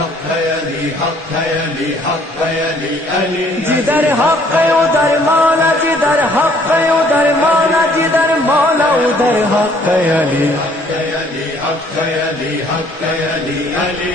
حق ہے علی حق ہے علی حق ہے علی علی جدھر حق ہے ادھر مولا جدھر حق ہے ادھر مولا جدھر مولا ادھر حق ہے علی حق ہے علی حق ہے علی حق ہے علی علی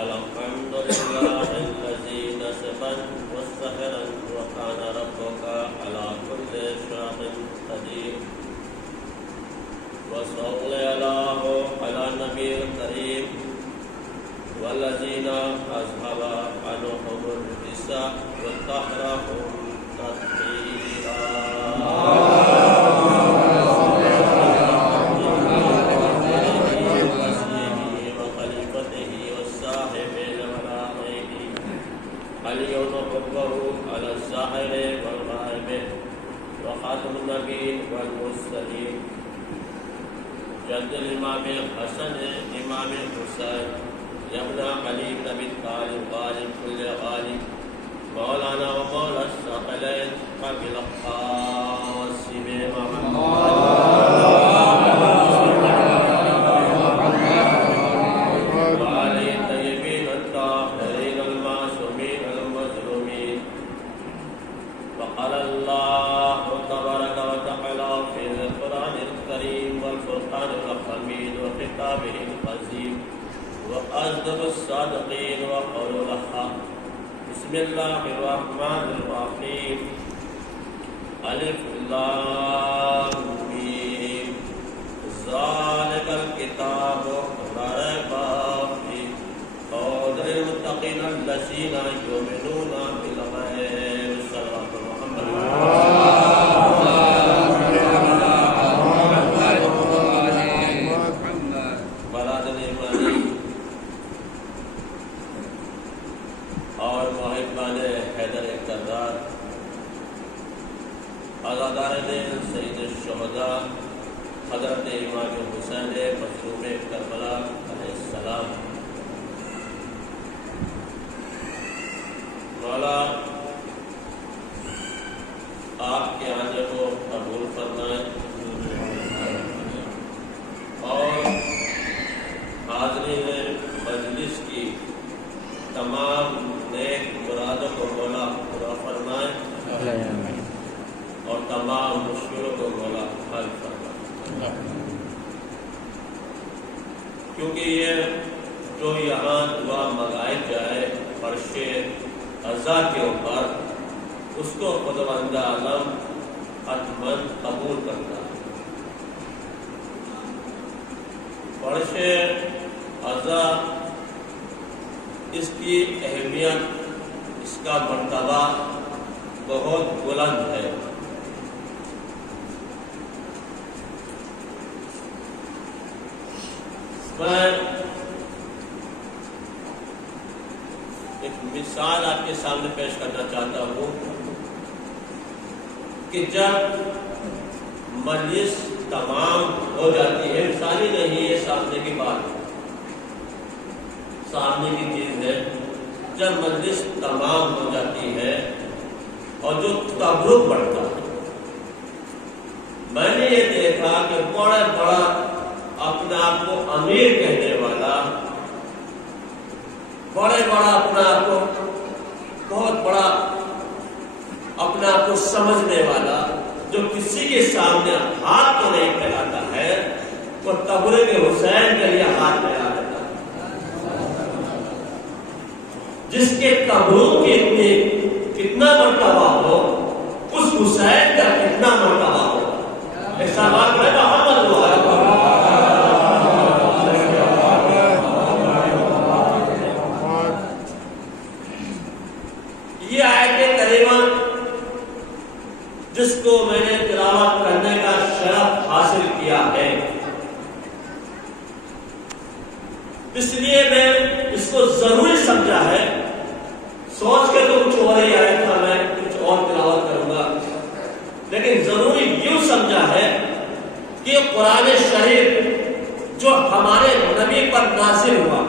الحمد لله الذي نسبا واستهرا وكان ربك على كل شيء قدير وصلى الله على النبي الكريم والذين أذهب عنهم الرجس وطهرهم تطهيرا على الزاهر والغائب وخاتم النبيين والمرسلين جد الإمام الحسن إمام الحسين يا ابن علي بن أبي طالب غالب كل غالب مولانا ومولى الثقلين قبل القاسم قال الله تبارك وتعالى في القرآن الكريم والفرقان الحميد وخطابه القديم وأصدق الصادقين وقول الحق بسم الله الرحمن الرحيم ألف لام ميم ذلك الكتاب لا ريب فيه هدى للمتقين الذين يؤمنون بالغيب صدق محمد برادر ایمانی اور محبان حیدر کرار عزادارین سید الشہداء حضرت امام حسین مظلوم کربلا علیہ السلام مولا آپ کے آنے کو قبول فرمائیں اور حاضرین مجلس کی تمام نیک مرادوں کو مولا پورا فرمائیں اور تمام مشکلوں کو مولا حل فرمائیں کیونکہ یہ جو یہاں دعا منگائی جائے فرش عزا کے اوپر اس کو خداوند عالم حتماً قبول کرتا ہے. فرش عزا اس کی اہمیت اس کا مرتبہ بہت بلند ہے. میں ایک مثال آپ کے سامنے پیش کرنا چاہتا ہوں کہ جب مجلس تمام ہو جاتی ہے، مثال ہی نہیں ہے، سامنے کی بات سامنے کی چیز ہے. جب مجلس تمام ہو جاتی ہے اور جو تبرک بڑھتا ہے، میں نے یہ دیکھا کہ بڑا بڑا اپنے آپ کو امیر کہنے والا، بڑے بڑا اپنا آپ کو بہت بڑا اپنے آپ کو سمجھنے والا، جو کسی کے سامنے ہاتھ تو نہیں پھیلاتا ہے، وہ تبرک حسین کے لیے ہاتھ پھیلا دیتا ہے. جس کے تبرک کے کتنا مرتبہ ہو، اس حسین کا کتنا مرتبہ ہو. ایسا بات ہے محمد یہ آیت کریمہ جس کو میں نے تلاوت کرنے کا شرف حاصل کیا ہے، اس لیے میں اس کو ضروری سمجھا ہے. سوچ کے تو کچھ اور ہی آیا تھا، میں کچھ اور تلاوت کروں گا، کہ قرآن شریف جو ہمارے نبی پر نازل ہوا،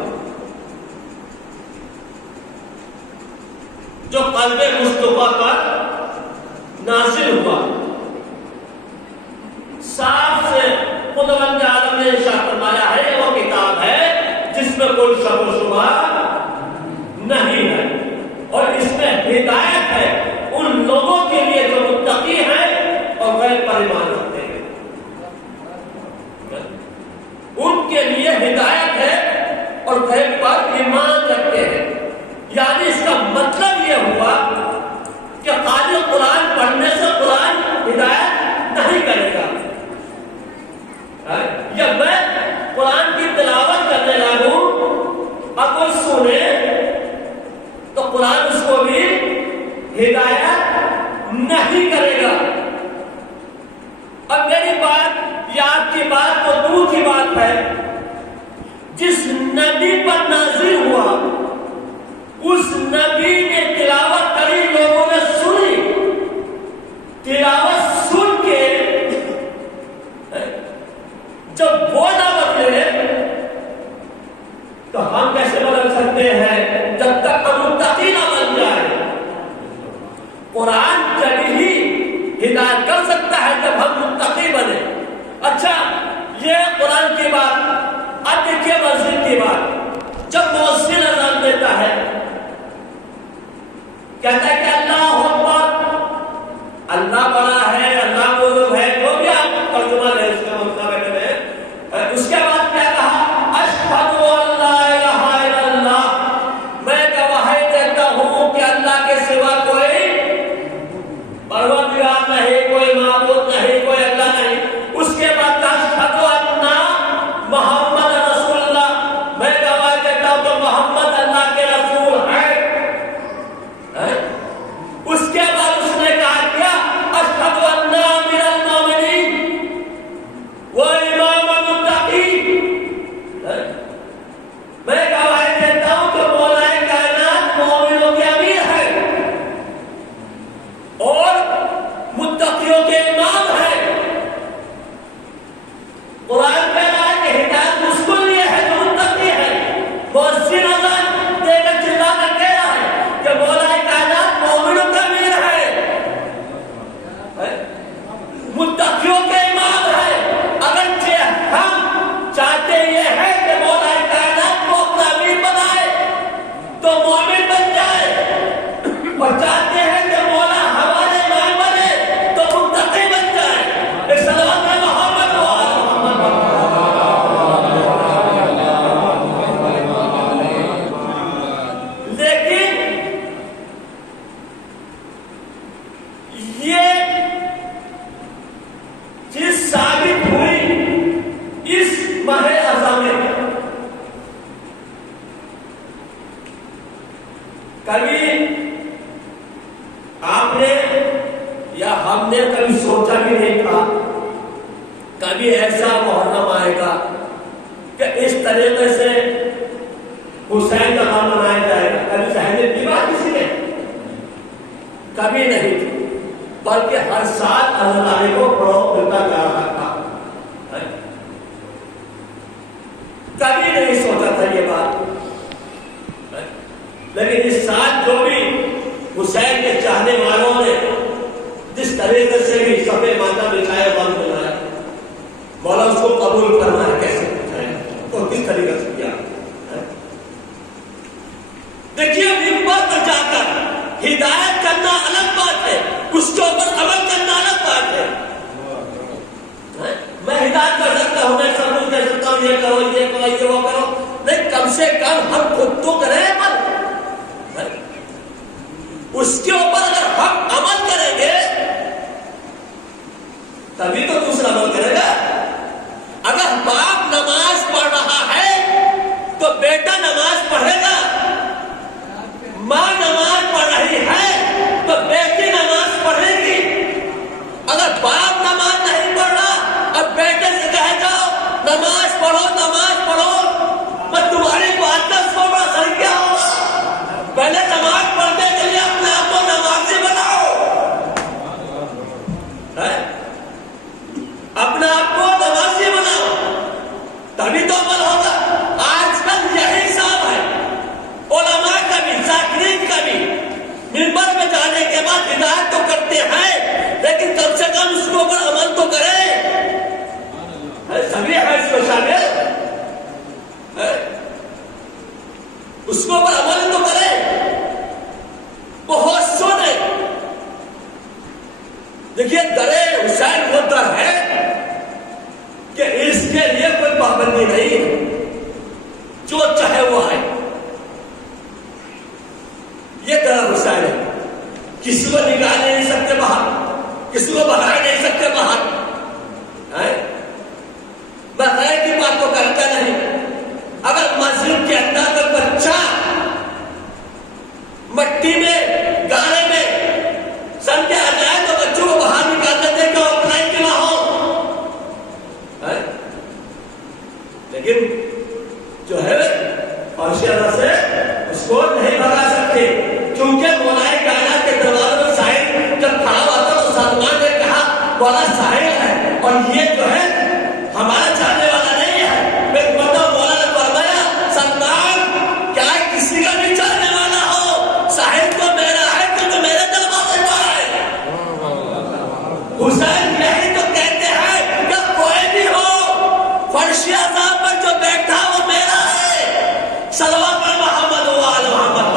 جو قلب مصطفیٰ پر نازل ہوا، صاف سے خداوند عالم نے ارشاد فرمایا ہے وہ کتاب ہے جس میں کوئی شک و شبہ نہیں ہے، اور اس میں ہدایت ہے ان لوگوں کے لیے جو متقی ہیں اور غیب پر ایمان رکھتے ہیں، ان کے لیے ہدایت ہے اور غیب پر ایمان رکھتے ہیں۔ یعنی اس کا مطلب یہ ہوا کہ خالی قرآن پڑھنے سے قرآن ہدایت نہیں کرے گا، یا میں قرآن کی تلاوت کرنے لگوں اور کوئی سنے تو قرآن اس کو بھی ہدایت نہیں کرے گا۔ اب میری بات یا آپ کی بات تو دور کی بات ہے، جس نبی پر نازل ہوا اس نبی نے تلاوت کری، لوگوں نے سنی، تلاوت سن کے جب وہ نہ بدلے تو ہم کیسے بدل سکتے ہیں جب تک ہم متقی نہ بن جائے؟ قرآن جب ہی ہدایت کر سکتا ہے جب ہم متقی بنے۔ اچھا یہ قرآن کی بات، اب دیکھیے مسجد کی بات، جب مؤذن اذان دیتا ہے کہتا ہے کہ اللہ اکبر، اللہ بڑا ہے، اللہ بزرگ ہے، جو بھی آپ ترجمہ لیں اس کا مطلب ہے، اس کے بعد کیا کہا؟ اشہد ان لا الہ الا اللہ، میں گواہی دیتا ہوں کہ اللہ کے سوا کوئی پروردگار نہیں، کوئی معبود نہیں، کوئی اللہ نہیں۔ اس کے بعد اشہد ان محمد رسول اللہ، میں گواہی دیتا ہوں کہ محمد اللہ کے رسول ہے۔ اس کے بعد اس نے کہا کیا؟ اشہد ان امیر المومنین و امام المتقین، میں گواہی دیتا ہوں کہ مولا کائنات مومنوں کے امیر ہے اور متقیوں کے امام ہے۔ قرآن کہہ رہا ہے کہ ہدایت اس کو لیے ہے جو متقی ہے۔ مؤذن اذان دے کر چلا کر کہہ رہا ہے کہ مولا کائنات مومنوں کا امیر ہے، متقیوں کے امام ہے۔ اگرچہ ہم چاہتے یہ ہے کہ مولا کائنات کو اپنا امیر بنائے تو مومن بن جائے، اور چاہتے ہیں کہ مولا ہمارے امام بنے تو متقی بن جائے۔ ایک صلوات ہے محمد و آل محمد۔ لیکن یہ چیز ثابت ہوئی اس ماہ اعظم میں۔ کبھی آپ نے یا ہم نے کبھی سوچا بھی نہیں تھا کبھی ایسا محرم آئے گا کہ اس طریقے سے حسین کا غم منایا جائے گا۔ کبھی ذہن کی بات کسی نے کبھی نہیں تھی، بلکہ ہر سال اللہ علیہ کو فروغ ملتا جا رہا تھا۔ کبھی نہیں سوچا تھا یہ بات، لیکن اس سال جو بھی حسین کے چاہنے والوں نے جس طریقے سے بھی سفید ماتھا بچھایا غم ملایا، مولا اس کو قبول کرنا ہے، کیسے بچھایا تو کس طریقے سے کیا؟ دیکھیے منبر پر جا کر ہدایت کرنا الگ بات ہے، اس کے اوپر عمل کرنا الگ بات ہے۔ میں ہدایت کر سکتا ہوں، میں سب کچھ کہہ سکتا ہوں، یہ کرو یہ کرو یہ وہ کرو، نہیں کم سے کم ہم خود تو کریں عمل۔ اس کے اوپر اگر ہم عمل کریں گے تبھی تو دوسرا عمل کرے گا۔ اگر باپ نماز پڑھ رہا ہے تو بیٹا نماز پڑھے گا، ماں نماز پڑھ رہی ہے تو بیٹی نماز پڑھے گی۔ اگر باپ نماز نہیں پڑھ رہا اب بیٹے سے کہے جاؤ نماز پڑھو نماز پڑھو، میں تمہاری بات کا سو بڑا اثر کیا ہوگا؟ پہلے نماز پڑھنے کے لیے اپنے آپ کو نمازی بناؤ۔ دیکھیے درے حسین وہ در ہے کہ اس کے لیے کوئی پابندی نہیں، جو چاہے وہ آئے. یہ در حسین ہے، کسی کو نکال نہیں سکتے باہر، کسی کو بھگا نہیں سکتے باہر. میں غیر کی بات تو کرتا نہیں. اگر مسجد کے اندر کا بچہ مٹی میں گانے میں سمجھے آ جائے تو بچوں کو باہر نکال دیتے کہ وہ اپنا ہی کیوں نہ ہو. لیکن جو ہے فرش اللہ سے اس کو نہیں بھگا سکتے، کیونکہ مولا کائنات کے دروازے میں ساحل جب کھڑا ہوا تھا تو سلمان نے کہا مولا ساحل ہے اور یہ جو ہے ہمارا چاہنے والا نہیں ہے. ایک مرتبہ مولا نے فرمایا سلمان کیا کسی کا بھی چاہنے والا ہو، ساحل تو میرا ہے کیونکہ میرے دروازے پر ہے. حسین یہی تو کہتے ہیں کہ کوئی بھی ہو فرش اعظم پر جو بیٹھا وہ میرا ہے. صلوات پر محمد و آل محمد.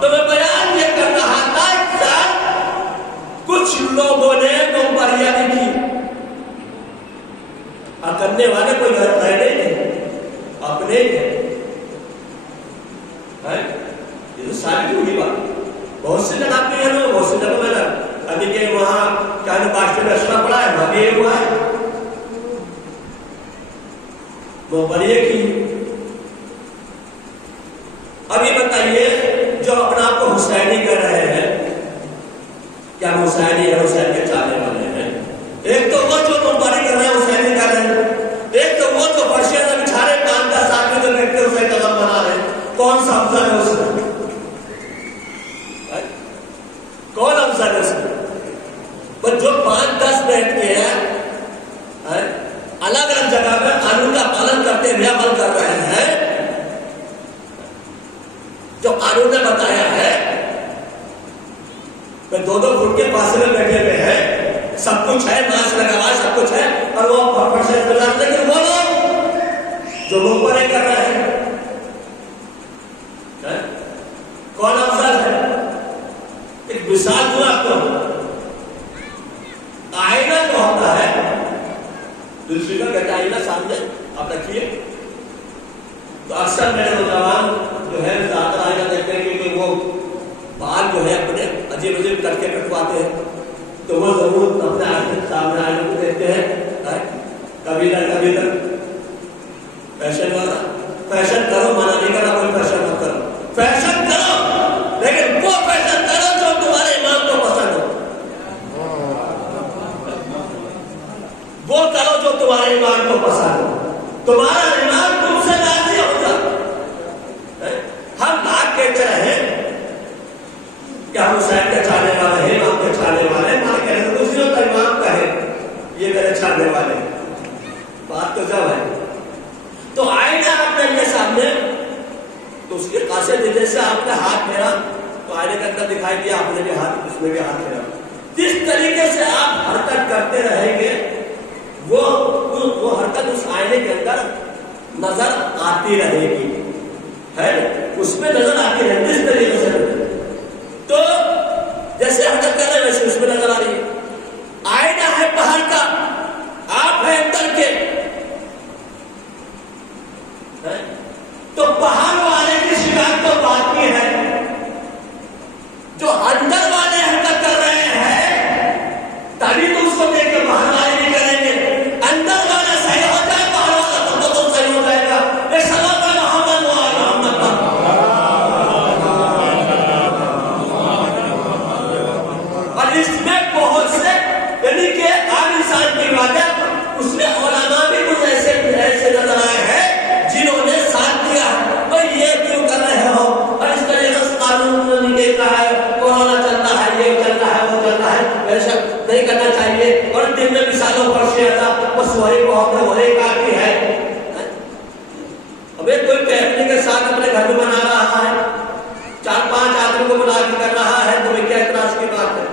تو میں بیان یہ کر رہا تھا کچھ لوگوں نے ممبریاں لکھی، کرنے والے کوئی گھر رہ نہیں تھے، اپنے تھے. یہ تو ثابت ہوئی بات. بہت سے جگہ پہ ہیں لوگ، بہت سے جگہ میں ابھی کہ وہاں کیا پاسٹر میں اشرا پڑا ہے وہاں بھی یہ ہوا ہے ممبریے کی. ابھی بتائیے جو اپنا آپ کو حسینی کر رہے ہیں کیا حسینی ہے؟ حسین کے چاہنے والے ہیں. ایک تو وہ جو ممبری کر رہے ہیں حسینی کر رہے ہیں، ایک تو وہ جو فرشیہ سے بچھارے 5-10 آدمی جو بیٹھتے حسین کا غم بنا رہے ہیں. کون سا افضل ہے اس میں؟ کون افضل ہے اس میں؟ بس جو 5-10 بیٹھ کے ہیں الگ الگ جگہ پہ قانون کا پالن کرتے ہوئے عمل کر رہے ہیں، جو قانون نے بتایا ہے. 2-2 فٹ کے فاصلے میں بیٹھے ہوئے ہیں، سب کچھ ہے، ماسک لگا ہوا ہے، سب کچھ ہے، اور وہ فرشتے بناتے ہیں. لیکن وہ لوگ جو ممبرے کر رہے ہیں کون افضل ہے؟ ایک مثال دوں آپ کو. آئینہ جو ہوتا ہے دوسری کا کہتا آئینہ سامنے آپ رکھیے تو اکثر میرے نوجوان جو ہے زیادہ آئینہ دیکھتے ہیں کیونکہ وہ بال جو ہے اپنے عجیب عجیب کر کے کٹواتے ہیں تو وہ ضرور اپنے سامنے آئینہ کو دیکھتے ہیں. کبھی نہ کبھی تک فیشن والا فیشن کرو، منع نہیں کرنا کوئی فیشن مت کرو، فیشن کرو لیکن وہ فیشن کرو جو تمہارے امام کو پسند ہو، وہ کرو جو تمہارے امام کو پسند ہو. تمہارا امام تم سے راضی ہوگا. ہم بات کہتے رہے کہ ہم حسین کے چاہنے والے ہیں، امام کے چاہنے والے ہیں، مان کہہ رہے دوسری ہوتا امام کا ہے یہ میرے چاہنے والے ہیں. بات تو جب ہے تو آئینہ آپ نے یہ سامنے تو اس کے قاصد دینے سے آپ نے ہاتھ پھیرا تو آئینے کے اندر دکھائی دیا آپ نے بھی ہاتھ، اس میں بھی ہاتھ پھیرا. جس طریقے سے آپ حرکت کرتے رہیں گے وہ حرکت اس آئینے کے اندر نظر آتی رہے گی، ہے اس میں نظر آتی رہے جس طریقے سے. تو جیسے حرکت کر رہے ہیں ویسے اس میں نظر آ رہی ہے. آئینہ ہے باہر کا، آپ ہیں اندر کے، تو باہر والے کی شکایت تو بات کی ہے، جو اندر والے حرکت کر رہے ہیں تبھی تو اس کو دیکھ کے باہر والے بھی کریں گے. اندر والا صحیح ہو جائے باہر والا تو صحیح ہو جائے گا. یہ سلام ہے محمد و آل محمد. اور اس میں بہت سے یعنی کہ عام انسان کی بات ہے، اس میں علماء بھی کچھ ایسے نظر آئے ہیں جنہوں نے ساتھ دیا اور یہ کیوں کر رہے ہو، اور اس طریقے سے قانون نہیں کہا ہے، کورونا چلتا ہے، یہ چل رہا ہے، وہ چل رہا ہے، ایسا نہیں کرنا چاہیے. اور دن میں مثالوں پر شیئر تھا بس وہی بہت ہے، وہی کافی ہے. اب ایک کوئی فیملی کے ساتھ اپنے گھر میں بنا رہا ہے، 4-5 آدمی کو بلا کے کر رہا ہے تو کیا اعتراض کی بات ہے؟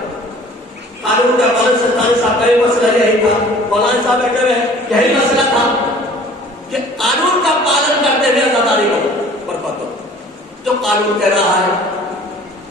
قانون کا پالن سلطان صاحب کا بھی مسئلہ یہی تھا، مولانا صاحب بیٹھے ہوئے یہی مسئلہ تھا کہ قانون کا پالن کرتے ہوئے آزاداری کو برپت ہو. جو قانون کہہ رہا ہے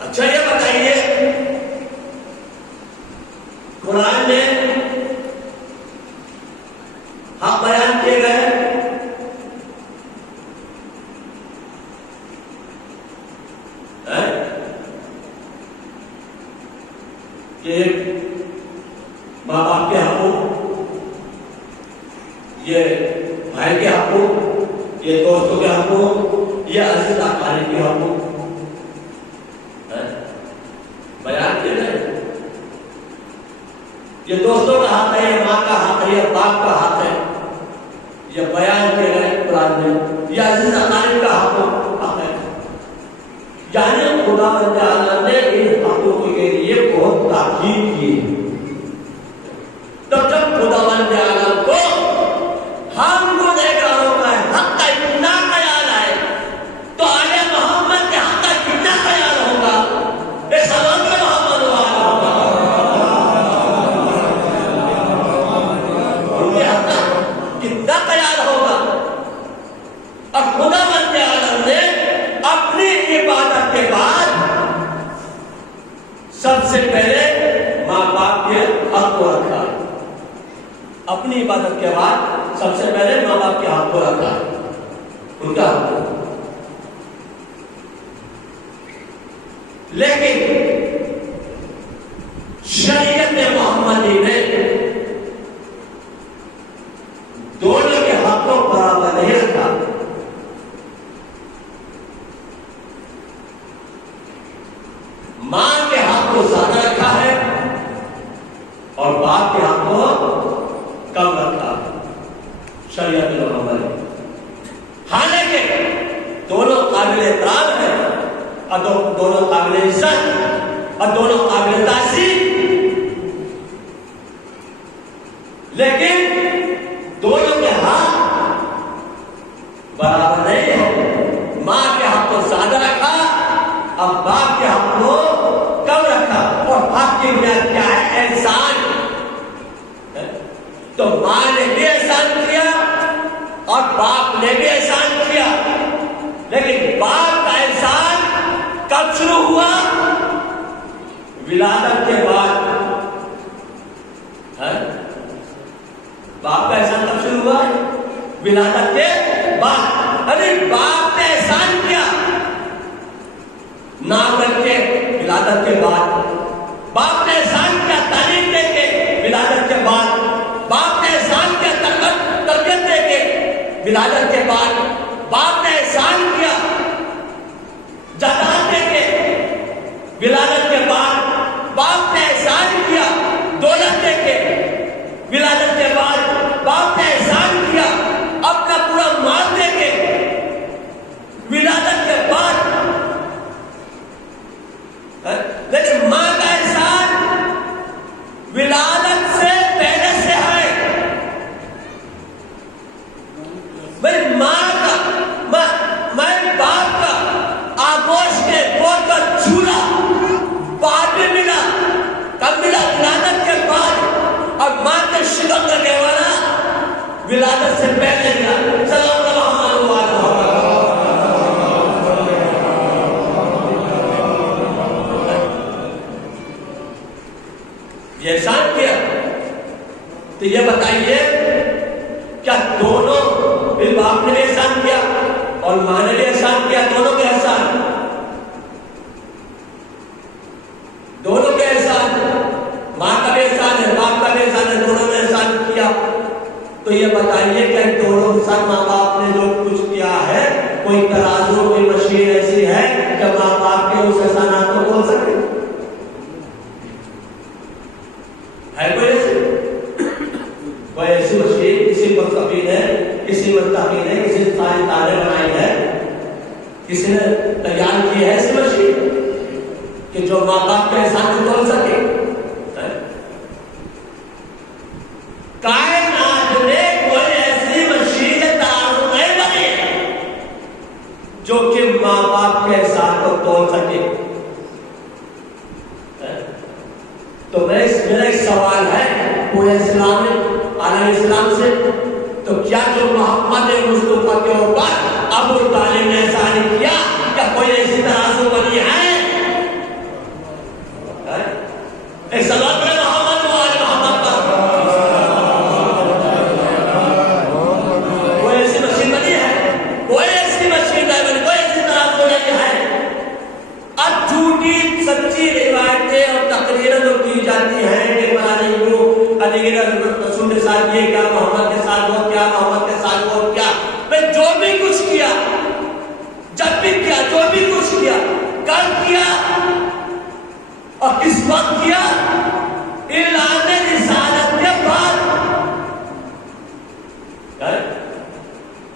اچھا یہ بتائیے قرآن میں حق بیان کیے گئے کہ ماں باپ کے حقوق، یہ بھائی کے حقوق، یہ دوستوں کے حقوق، یہ عزیز اقارب کے حقوق بیان کیے گئے. یہ دوستوں کا حق ہے، یہ ماں کا حق ہے، یہ باپ کا حق ہے، یہ بیان کیے گئے قرآن میں. یہ عزیز اقارب کا حق ہے. یعنی خدا تعالیٰ نے ان حقوق کے لیے بہت تاکید کی. تب جب خدا تعالیٰ کو ہم گنہگاروں کا حق کا اتنا خیال آئے تو آل محمد کے حق کا کتنا خیال ہوگا. ایک سوال میں محمد ہوگا ان کے حق کا کتنا خیال ہوگا. اور خدا تعالیٰ نے اپنی عبادت کے بعد سب سے پہلے ماں باپ کے حق کو رکھا. اپنی عبادت کے بعد سب سے پہلے ماں باپ کے حق کو رکھا، ان کا حق. لیکن شریعت محمدی نے دونوں کے حق کو برابر نہیں رکھا. ماں کے حق کو زیادہ رکھا ہے اور باپ کے حق کو کم رکھا ہے شریعت محمدی. حالانکہ دونوں قابل احترام ہیں اور دونوں قابل عزت اور دونوں قابل تعظیم، لیکن دونوں کے حق برابر نہیں ہے. ماں کے حق کو زیادہ رکھا اور باپ کے حق کو کم رکھا. اور حق کی بنیاد کیا ہے؟ احسان. تو ماں نے بھی احسان کیا اور باپ نے بھی احسان کیا، لیکن باپ کا احسان کب شروع ہوا؟ ولادت کے بعد. باپ کا احسان کب شروع ہوا؟ ولادت کے بعد. ارے باپ نے احسان کیا نام رکھ کے ولادت کے بعد. باپ نے احسان کیا تعلیم دے کے ولادت کے بعد. باپ نے احسان کیا تربیت دے کے ولادت کے بعد. باپ نے احسان کیا جائیداد دے کے ولادت کے بعد. باپ نے احسان کیا دولت دے کے ولادت کے بعد. باپ نے احسان کیا اپنا پورا مال دے کے ولادت کے بعد. لیکن ماں کا احسان ولادت سے پہلے سے ہے. بھائی ماں کا میں باپ کا آگوش کے گود کا جھولا بعد میں ملا. کب ملا؟ ولادت کے بعد. اور ماں کے شکم کا گہوارہ ولادت سے پہلے ملا. سلام یہ احسان کیا. تو یہ بتائیے کیا دونوں باپ نے بھی احسان کیا اور ماں نے بھی احسان کیا؟ دونوں کے احسان، دونوں کے احسان. ماں کا بھی احسان ہے، باپ کا بھی احسان ہے، دونوں نے احسان کیا. تو یہ بتائیے کہ دونوں سب ماں باپ نے جو کچھ کیا ہے کوئی ترازو کوئی مشین ایسی ہے کہ ماں باپ کے اس احسانات کو بول سکے؟ ہے کوئی ایسی مشین؟ کسی متقی نے کسی سائنسدان نے بنائی ہے، کسی نے تیار کی ہے ایسی مشین کہ جو ماں باپ کے احسان کو تول سکے؟ کائنات نے کوئی ایسی مشین تعارف نہیں بنی ہے جو کہ ماں باپ کے احسان کو تول سکے. تو میرا ایک سوال ہے پورے اسلام میں، عالم اسلام سے، تو کیا جو محمد مصطفیٰ کے اوپر ابو طالب نے احسان کیا، کیا کوئی ایسی ترازو بنی ہے جاتی ہیں کہ فلاں یوں علی کے رسول کے ساتھ یہ کیا، محمد کے ساتھ وہ کیا، محمد کے ساتھ وہ کیا. میں جو بھی کچھ کیا، جب بھی کیا، جو بھی کچھ کیا، کب کیا اور کس وقت کیا؟ اعلان رسالت کے بعد.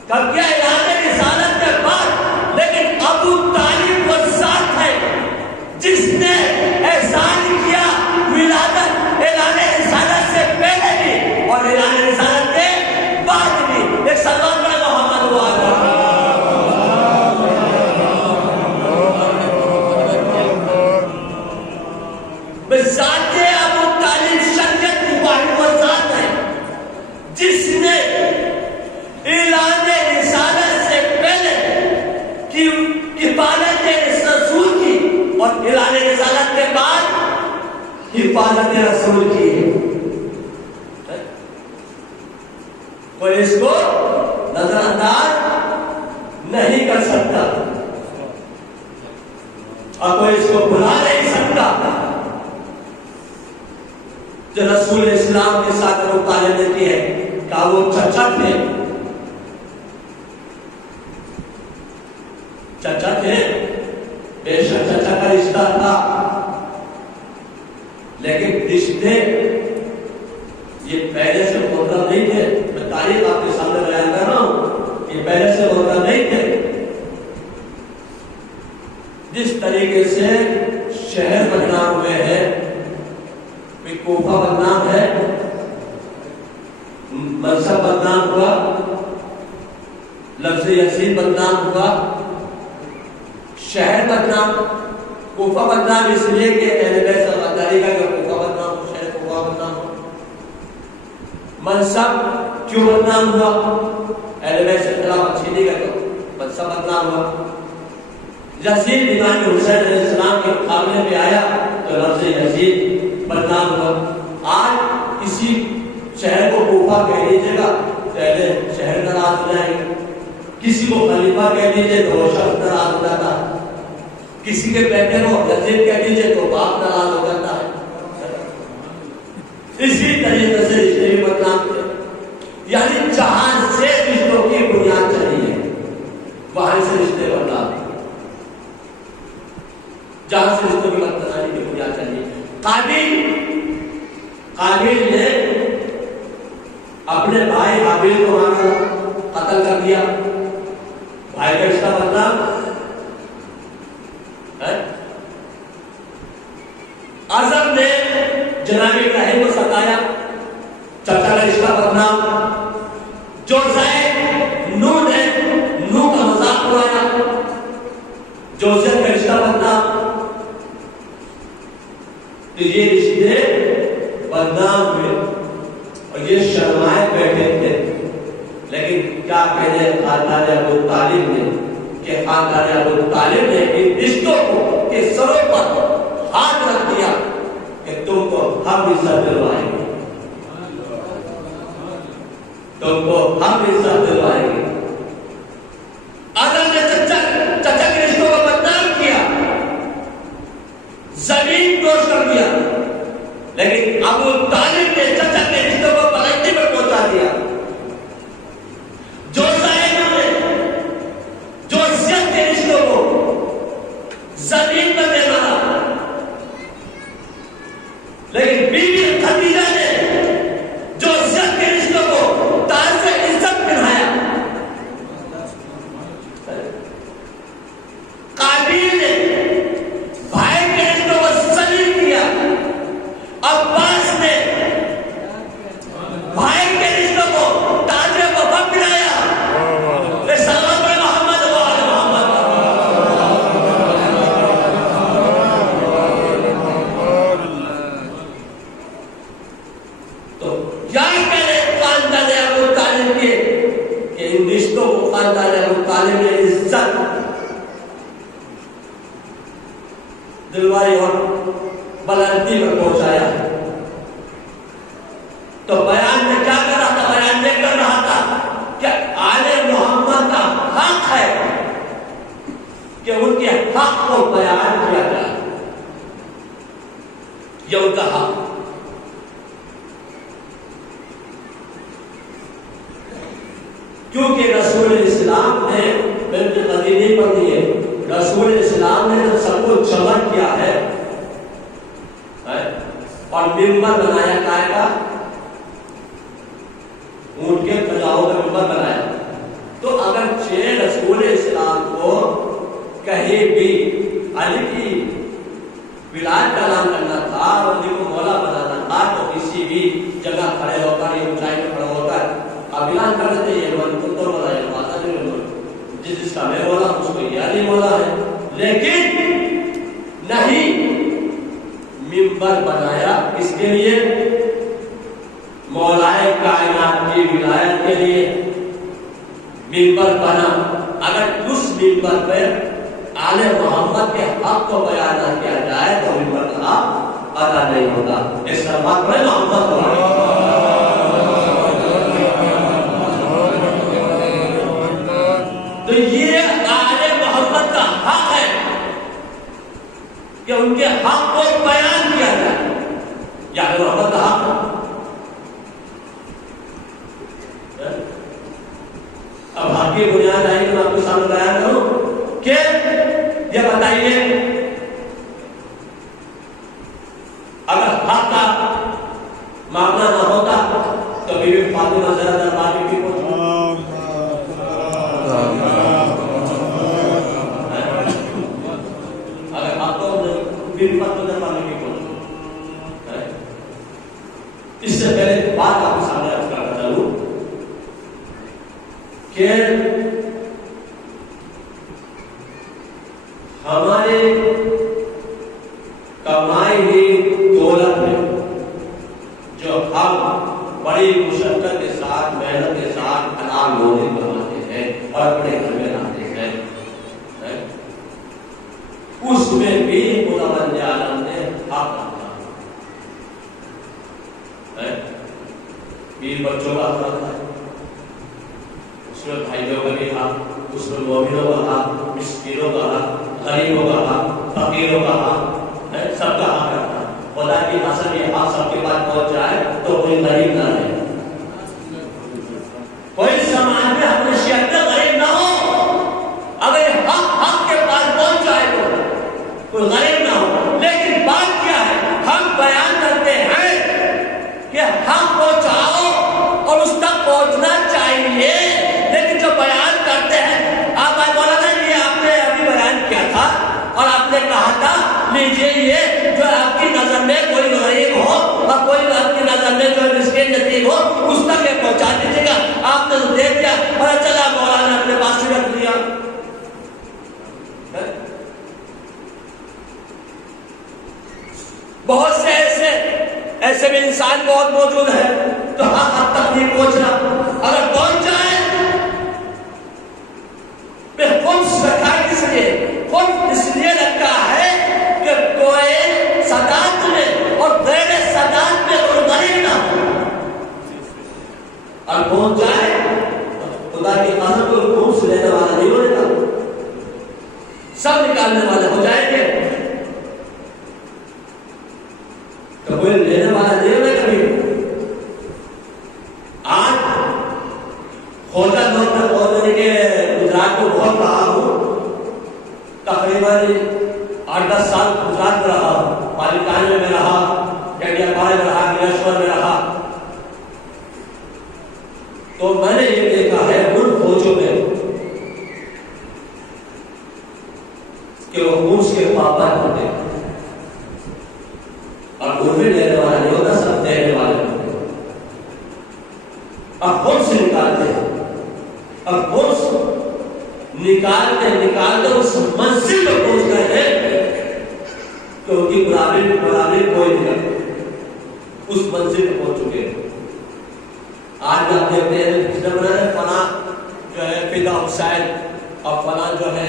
کب کیا؟ اعلان رسالت کے بعد. لیکن ابو طالب وہ ذات ہے جس نے احسان کیا ولادت اعلان رسالت سے پہلے بھی اور اعلان رسالت کے بعد بھی. ایک سلمان بڑا محمد ہوا ذات ابو طالب شریعت واحد وہ ذات ہے جس نے اعلان رسالت سے پہلے کی حفاظت رسول کی اور اعلان رسالت کے بعد حفاظت رسول کی. کوئی اس کو نظر انداز نہیں کر سکتا اور کوئی اس کو بھلا نہیں سکتا. جو رسول اسلام کے ساتھ ابو طالب نے کی ہے کہ وہ چچا تھے، چچا تھے، بے شک چچا کا رشتہ تھا، لیکن رشتے یہ پہلے سے مقرر نہیں تھے. میں تاریخ آپ کے سامنے بیان کر رہا ہوں، یہ پہلے سے مقرر نہیں تھے. جس طریقے سے شہر بدنام ہوئے ہیں، کوفہ بدنام ہے، منصب بدنام ہوا، لفظ یزید بدنام ہوا، شہر بدنام. کوفہ بدنام اس لیے کہ اہل بیت سے غداری کا کہ کوفہ بدنام ہو، شہر کوفہ بدنام ہو. منصب کیوں بدنام ہوا؟ اہل بیت سے خلافت چھینی کا تو منصب بدنام ہوا. یزید امام حسین علیہ السلام کے مقابلے میں آیا تو لفظ یزید بدنام ہوا. آج کسی شہر کو کوفہ کہہ دیجیے گا پہلے شہر ناراض ہو جائے گا، کسی کو خلیفہ کہہ دیجیے تو وہ شخص ناراض ہو جاتا ہے، کسی کے بیٹے کو یزید کہہ دیجیے تو باپ ناراض ہو جاتا ہے. اسی طریقے سے رشتے بھی بدنام تھے. یعنی جہاں سے رشتوں کی بنیاد چلی ہے وہاں سے رشتے بدنام، جہاں سے رشتوں کی بدنامی کی بنیاد چلی ہے. قابیل نے اپنے بھائی حابیل کو قتل کر دیا. بھائی کا رشتہ بدنام. اعظم نے جناب ابراہیم کو ستایا، چچا کا رشتہ بدنام. جو نوح نے نوح کا مذاق اڑایا، جوزیف کا رشتہ بدنام. تو یہ رشتے بدنام ہوئے اور یہ شرمائے بیٹھے تھے. لیکن کیا کہنے خاندان ابو طالب نے کہ خاندان ابو طالب نے ان رشتوں کو کے سروں پر ہاتھ رکھ دیا کہ تم کو ہم عزت دلوائیں گے، تم کو ہم عزت دلوائیں گے. آدم نے چچا کے رشتوں کو بدنام کیا، زمین دوش کر دیا، لیکن ابو طالب نے چچا کے رشتوں کو بلندی پر پہنچا دیا. جو زیادہ کے رشتوں کو زمین پر دے مارا، لیکن بیوی خدیجہ نے جو زیادہ کے رشتوں کو تاج سے عزت پہنایا. قابیل نے بھائی کے رشتوں کو ذلیل کیا. عباس نے بھائی کے رشتوں کو تاج وفا پہنایا. سلام محمد و آل محمد. تو یہی کہنے خاندان ابو طالب کے کہ ان رشتوں کو خاندان ابو طالب نے عزت دلوائی اور بلندی پر پہنچایا. تو بیان میں کیا کر رہا تھا؟ بیان میں کر رہا تھا کہ آل محمد کا حق ہے کہ ان کے حق کو بیان کیا جائے. یہ ان کا حق. محمد کیا ہے اور ممبر بنایا کائے کا؟ اونٹ کے پجاؤں کا ممبر بنایا. تو اگر رسول اسلام کو کہیں بھی علی کی ولایت کا اعلان کرنا تھا اور علی کو مولا بنانا تھا تو کسی بھی جگہ کھڑے ہو کر یا اونچائی میں کھڑے ہو کر اب اعلان کر دیتے یہ تو مولا ہے ماتا جو جس کا میں مولا اس کو یہ علی مولا ہے. لیکن نہیں، ممبر بنایا اس کے لیے مولائے کائنات کی ولایت کے لیے ممبر بنا. اگر اس ممبر پہ آل محمد کے حق کو بیان نہ کیا جائے تو ممبر کا حق ادا نہیں ہوتا. اس کا بات ہے محمد تو یہ آل محمد کا حق ہے کہ ان کے حق کو بیان کیا جائے. یا محمد کا حق اب حق کی بنیاد آئی میں آپ کے سامنے بیان کروں کہ یہ بتائیے اگر حق کا معاملہ نہ ہوتا تو بی بی فاطمہ زہرا دربار میں بھی اگر حق کو بی بی فاطمہ دربار میں بھی اس سے پہلے بات آپ کے سامنے عرض کرنا چاہوں کہ ہمارے کمائی ہوئی دولت میں جو ہم بڑی مشقت کے ساتھ محنت کے ساتھ حلال روزی کماتے ہیں اور اپنے گھر میں رہتے ہیں اس میں بھی خداوند عالم نے حق رکھا ہے. بیوی بچوں کا حق رکھا ہے، اس میں بھائیوں کا بھی حق، اس میں مومنوں کا حق، مسکینوں کا حق، غریبوں کا حق، فقیروں کا حق ہے، سب کا حق رکھا. خدا کی قسم یہ حق سب کے پاس پہنچ جائے تو کوئی غریب نہ رہے، کوئی سماج میں اپنے شہر میں غریب نہ ہو. اگر یہ حق کے پاس پہنچ جائے تو کوئی غریب نہ ہو. لیکن بات کیا ہے، ہم بیان کرتے ہیں کہ حق پہنچاؤ اور اس تک پہنچنا چاہیے، لیکن جو بیان کرتے ہیں آپ مولانا یہ آپ نے ابھی بیان کیا تھا اور آپ نے کہا تھا لیجیے یہ جو آپ کی نظر میں کوئی غریب ہو اور کوئی آپ کی نظر میں جو مسکین یتیم ہو اس تک یہ پہنچا دیجیے گا. آپ نے تو دے دیا اور چلا مولانا اپنے پاس ہی رکھ دیا. بہت سے ایسے بھی انسان بہت موجود ہے تو حق تک نہیں پہنچنا. اگر پہنچ جائے خود رکھا کس لیے؟ خود اس لیے رکھا ہے کہ کوئی صداقت میں اور غیر صداقت میں کوئی غریب نہ ہو. اور پہنچ جائے خدا کی قسم کو خون سے لینے والا نہیں ہونے کا، سب نکالنے والے ہو جائیں گے. کوئی لینے والا نہیں ہونے کبھی. آج خوجہ دور میں پہنچنے کے گجرات کو بہت رہا ہوں، تقریباً 8-10 سال گجرات میں رہا، پالیتان میں رہا، انڈیا کالج میں رہا، گلیشور میں رہا. تو میں نے یہ دیکھا ہے ان فوجوں میں کہ وہ خون کے پابند ہوتے ہیں اور ان میں لینے والا نہیں ہوتا، سب دینے والے ہوتے ہیں اور خود سے نکالتے ہیں اور خود سے نکالتے اس منزل میں پہنچ گئے ہیں کہ ان کی برابری کوئی نہیں کرتا، اس منزل میں پہنچ چکے ہیں. آج آپ دیکھتے ہیں فلاں جو ہے فدا حسین اور فلاں جو ہے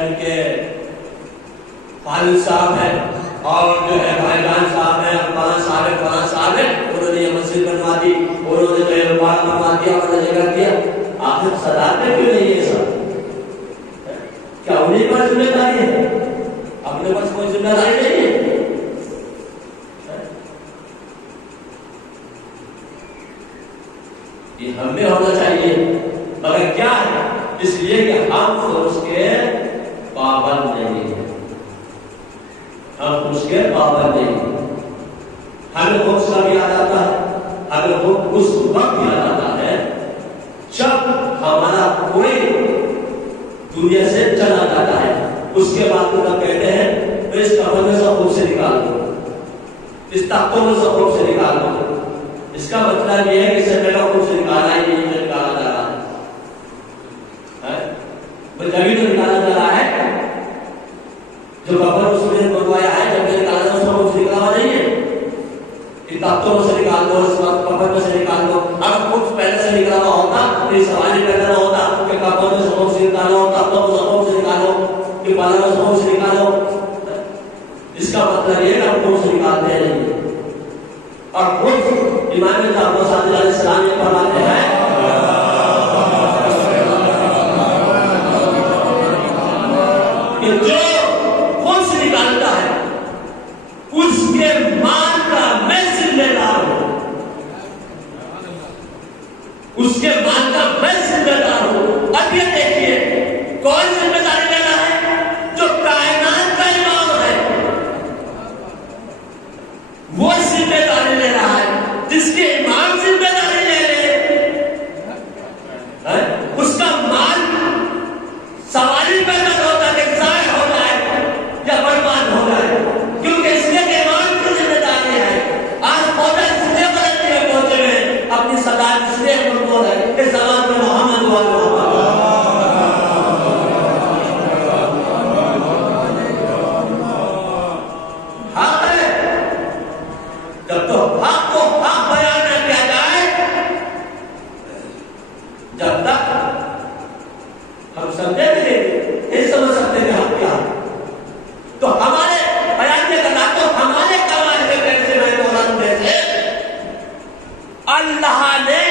ان کے خالد صاحب ہے اور جو ہے بھائی جان صاحب ہے، فلاں صاحب ہے، انہوں نے یہ مسجد بنوا دی، انہوں نے جو ہے پارک بنوا دیا، انہوں نے جگہ دیا. آخر صداقت میں کیوں نہیں ہے سب؟ کیا انہیں پر ذمہ داری ہے؟ اپنے پاس کوئی ذمہ داری نہیں ہے. یہ ہمیں ہونا چاہیے، مگر کیا ہے؟ اس لیے کہ ہم خود اس کے پابند ہم اس کے پابند نہیں. ہمیں غصہ بھی یاد آتا ہے, ہمیں اس وقت یاد آتا ہے جب ہمارا کوئی دنیا سے چلا جاتا ہے. اس کے بعد وہ کہتے ہیں تو اس کمر میں سے خود سے نکال دو, اس طاقتوں میں سے خود سے نکال دو. اس کا مطلب یہ ہے کہ اسے پہلے خود سے نکالا ہی نہیں, نکالا جا رہا ہے. جبھی تو نکالا جا رہا ہے جو کفن اس نے بنوایا ہے, جب یہ نکالا اس میں خود سے نکالا نہیں ہے. ان طاقتوں میں سے نکال دو, اس کفن میں سے نکال دو. اگر خود پہلے سے نکالا ہوا ہوتا تو یہ سوال ہی پیدا نہ ہوتا کہ کفن میں سے خود سے نکالو, طاقتوں میں سے خود سے نکالو, کہ بالا میں سے خود سے نکالو. اس کا مطلب یہ ہے کہ ہم خود سے نکالتے ہیں. اور خود امام جعفر صادق علیہ السلام یہ فرماتے ہیں کہ جو خود سے نکالتا ہے اس کے مال کا میں ذمہ دار ہوں, اس کے مال کا میں ذمہ دار ہوں. اب یہ دیکھیے کون ذمہ داری لے رہا ہے؟ جو کائنات کا امام ہے وہ ذمہ داری لے رہا ہے. جس کے امام ذمہ داری لے لے اس کا مال سوال ہی پیدا ہوتا ہے کہ ضائع ہو جائے یا برباد ہو جائے, کیونکہ اس لیے کہ امام کی ذمہ داری ہے. آج پودا اس لیے غلطی میں پہنچے ہیں, اپنی صداقت اس لیے کمزور ہے کہ زمان میں محمد حق ہے. جب تو حق کو حق بیان نہ کیا جائے, جب تک ہم سمجھے نہیں سمجھ سکتے کہ حق کیا ہے, تو ہمارے بیان کے کرنا تو ہمارے کمال کے پیسے میں بولن دیتے اللہ نے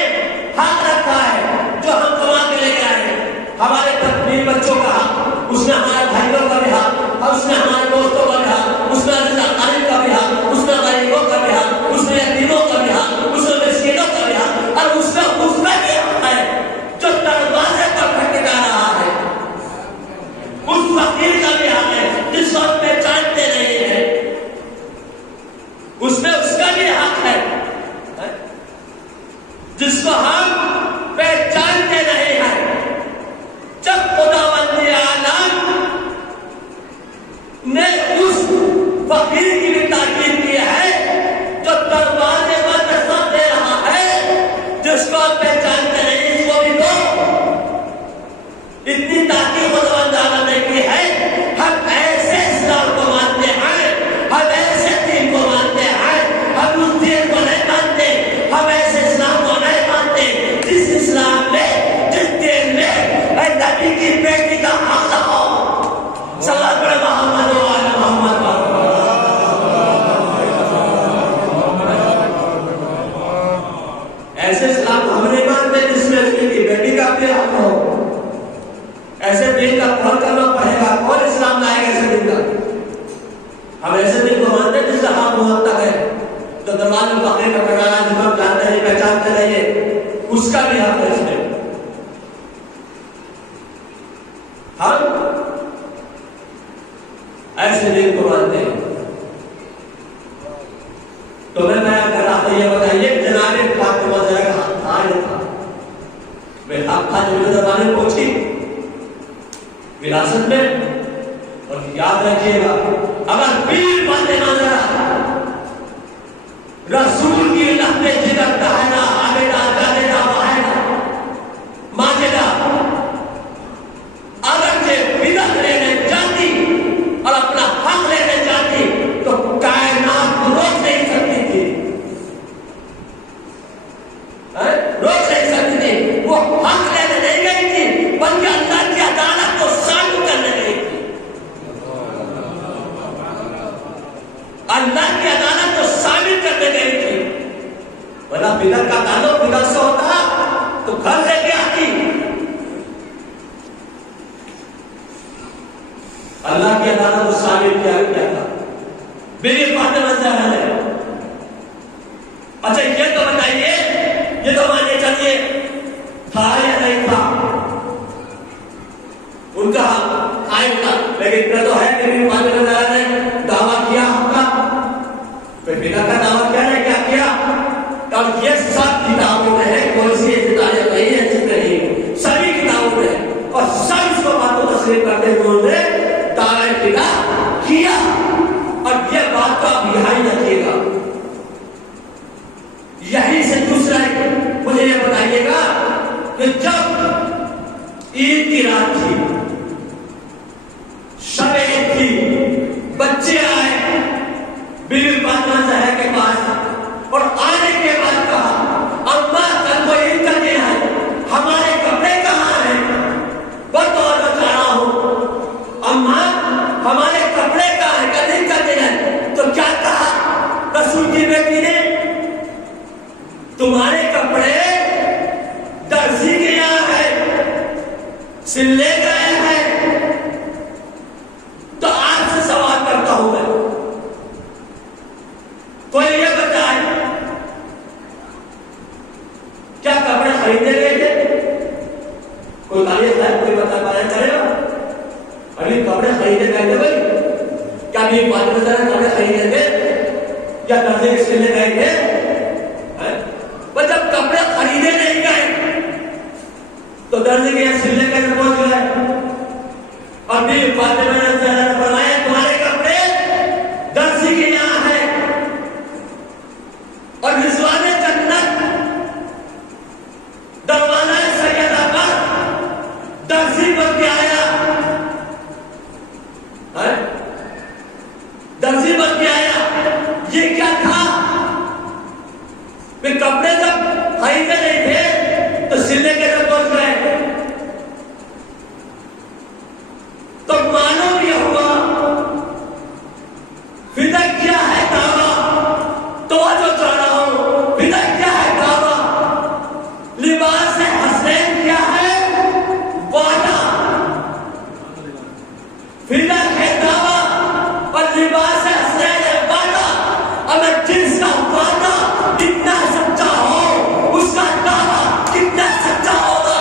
حق رکھا ہے جو ہم کما کے لے کے آئے ہیں. ہمارے پتنی بچوں کا حق, اس نے ہمارے بھائیوں کا بھی حق, اور اس نے ہمارے دوستوں کا بھی حق, اس نے عزیز اقارب کا بھی حق, اس نے غریبوں کا بھی حق, اس نے یتیموں کا بھی حق, اس نے مسکینوں کا بھی حق, اور اس کا بھی حق ہے جو دروازے پر کھٹکا رہا ہے. اس فقیر کا بھی حق ہے جس کو ہم پہچانتے نہیں ہیں, اس میں اس کا بھی حق ہے جس کو ہم پہچانتے نہیں ہیں. جب خداوند عالم نے اس فقیر کی بھی تاکید کی ہے جو دروازے پر دستک دے رہا ہے, جس کو ہم پہچانتے نہیں, اس کو بھی دو. اتنی تاکید خداوند عالم نے کی ہے. ہم ایسے اسلام کو مانتے ہیں, ہم ایسے دین کو مانتے ہیں, ہم اس دین کو نہیں مانتے, ہم ایسے اسلام کو نہیں مانتے جس اسلام میں, جس دین میں اے نبی کی بیٹی کا حق ہو. صلوات محمد و آل محمد. ایسے اسلام ہم نہیں مانتے جس میں نبی کی بیٹی کا بھی حق ہو. ایسے دین کا کون کرنا پڑے گا, کون اسلام لائے گا ایسے دین کا؟ ہم ایسے دین کو مانتے جس کا حق محقق ہے. تو دربار میں فقیر کا ٹھکانا جس کو ہم جانتے نہیں پہچانتے رہیے, اس کا بھی حق ہے. اس میں ہم ایسے دین کو مانتے ہیں. تو میں بیان کر رہا تھا, یہ بتائیے جناب فاطمہ زہرا کا حق تھا نہیں تھا؟ میں حق تھا جو دربار میں پہنچی وراثت میں. اور یاد رکھیے گا, اگر پیر فاطمہ زہرا رسول کی لحظ جگر کہنا آگے جانے کا واحد ماجدہ اگرچہ بدعت لینے جاتی اور اپنا حق لینے جاتی تو کائنات کو روک نہیں سکتی تھی, روک نہیں سکتی تھی. وہ حق لینے نہیں گئی تھی بلکہ اللہ کی عدالت کو ثابت کرنے گئی تھی. اللہ کی عدالت کو ثابت کرنے گئی تھی. ورنہ بدعت کا تعلق بدعت سے ہوتا تو گھر لے کے آتی. اللہ کی عدالت کو ثابت کیا تھا میری فاطمہ زہرا نے. اچھا یہ تو بتائیے, یہ تو مانے چلیے تھا یا نہیں تھا, ان کا قائم تھا, لیکن اتنا تو ہے کہ میری فاطمہ زہرا نے دعویٰ کیا فقہ کا دعویٰ کیا ہے، کیا کیا؟ اب یہ سب کتابوں میں ہے، کوئی سی کتابیں نہیں ہے جس نہیں، سبھی کتابوں میں ہے، اور سب اس کو باتوں تسلیم کرتے ہوئے انہوں نے دعویٰ فقہ کیا. اور یہ بات کا آپ یہاں ہی رکھیے گا. یہی سے دوسرا مجھے یہ بتائیے گا کہ جب عید کی رات تھی، شب عید تھی، بچے آئے بیوی فاطمہ زہرا کے پاس اور آنے کے بعد کہا اماں کل کو عید کا دن ہے، ہمارے کپڑے کہاں ہیں؟ وہ تو چاہ رہا ہوں اماں ہمارے کپڑے کہاں ہیں، کل عید کا دن ہے. تو کیا کہا رسول کی بیٹی نے؟ تمہارے کپڑے درزی کے یہاں ہے، سلے گئے ہیں. تو آپ سے سوال کرتا ہوں میں، کوئی یہ بتائے کیا کپڑے خریدے گئے تھے؟ کوئی تاریخ صاحب کوئی بتا پایا کرے گا؟ ابھی کپڑے خریدے گئے تھے بھائی؟ کیا بھی فاطمہ زہرا کپڑے خریدے تھے یا درزی کے سلے گئے تھے؟ جب کپڑے خریدے نہیں گئے تو درزی کے سلنے کے اندر پہنچ گئے. اور بھی فاطمہ زہرا نے فرمایا تمہارے کپڑے درزی کے یہاں ہیں. اور رضوان جنت دروازہ سیدہ پر درزی بن کے آیا، درزی بن کے آیا. یہ کیا تھا؟ کپڑے جب خریدے نہیں تھے تو سلنے کے اندر پہنچ گئے. تو معلوم یہ ہوا فدیہ کیا ہے دعویٰ. تو جو چاہ رہا ہوں فدیہ کیا ہے دعویٰ، لباس حسنین کیا ہے وعدہ. فدیہ ہے دعویٰ اور لباس حسنین ہے وعدہ. اگر جنس کا وعدہ کتنا سچا ہو اس کا دعویٰ کتنا سچا ہوگا.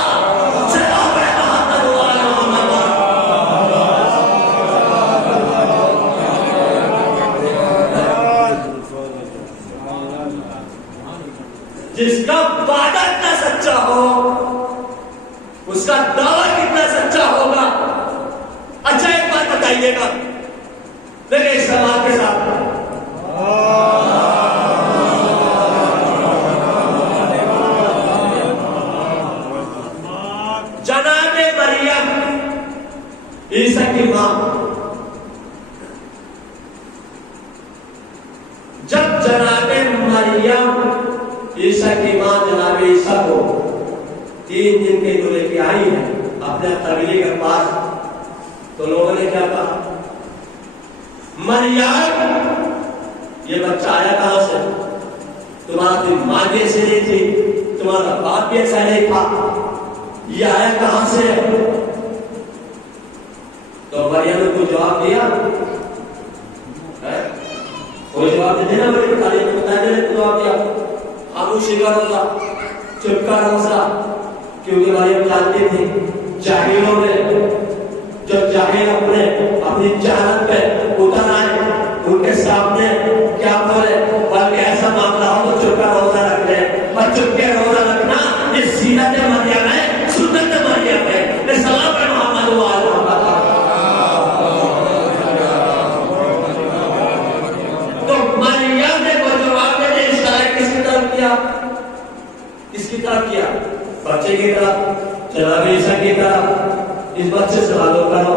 جس کا وعدہ اتنا سچا ہو اس کا دعویٰ کتنا سچا ہوگا. اچھا ایک بات بتائیے گا دیکھیں اس سوال کے ساتھ، جناب مریم عیسیٰ کی ماں، جب جناب مریم عیسیٰ کی ماں جناب عیسیٰ کو 3 دن کے جو لے کے آئی ہے اپنے قبیلے کے پاس، تو لوگوں نے کیا کہا؟ مریم یہ بچہ آیا کہاں سے؟ تمہاری ماں بھی ایسے نہیں تھی، تمہارا باپ بھی ایسا نہیں تھا، یہ آیا کہاں سے؟ تو مریم نے کوئی جواب دیا؟ کوئی جواب دے دینا بڑی تعلیم میں بتا دینا جواب دیا. خاموشی کا روزہ، چپ کا روزہ، کیونکہ مریم جانتی تھی جاہلوں میں جو جاہل اپنی جہالت پہ اتر آئے ان کے سامنے کیا بولے، بلکہ ایسا معاملہ ہو تو چپ کا روزہ رکھ لے. اور چپ کے روزہ رکھنا یہ سیرت مریم ہے، سنت مریم ہے، یہ سلام ہے محمد و آل محمد. تو مریم نے وہ جواب میں نے اشارہ کس کی طرف کیا؟ کس کی طرف کیا؟ بچے کی طرف، جناب عیسیٰ کی طرف. اس بچے سے معلوم کرو،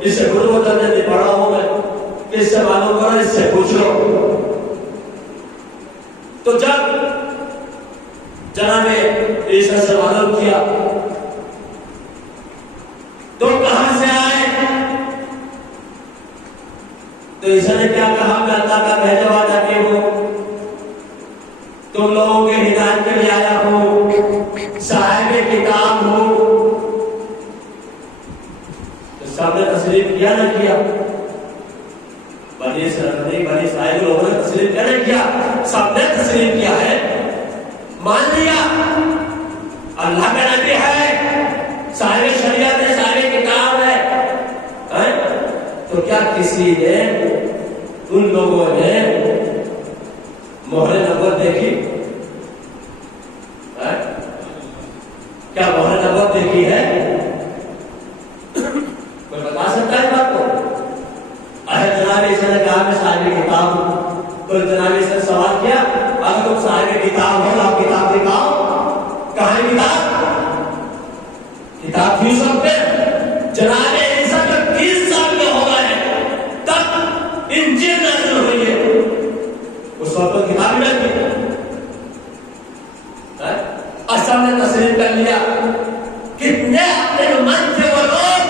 اس سے گرو درجے میں پڑھا ہوں میں، اس سے معلوم کرو، اس سے پوچھ لو. تو جب جناب عیسیٰ سے معلوم کیا تو کہاں سے آئے؟ تو عیسیٰ نے کیا کہا؟ میں اللہ کا بھیجا ہوا نبی ہوں، تم لوگوں کے ہدایت کے لیے آیا ہوں، صاحب کتاب ہوں. سب نے تسلیم کیا نہ کیا؟ بنی اسرائیل لوگوں نے تسلیم کیا نہ کیا؟ سب نے تسلیم کیا ہے، مان لیا اللہ کا نبی ہے، صاحب شریعت ہے، صاحب کتاب ہے. تو کیا کسی نے ان لوگوں نے مہر نبوت دیکھی؟ کیا مہر نبوت دیکھی ہے؟ کوئی بتا سکتا ہے بات کو؟ جناب عیسیٰ نے کہا میں صاحب کتاب ہوں، تو جناب عیسیٰ نے سوال کیا اگر تم صاحب کتاب ہو آپ کتاب دکھاؤ، کہاں ہے کتاب؟ کتاب تھی سب پہ؟ جناب عیسیٰ کو 30 سال کے ہو گئے تب انجیل نازل ہوئی ہے، اس وقت کتاب مل گئی اور سب نے تسلیم کر لیا۔ کتنے اپنے من تھے وہ لوگ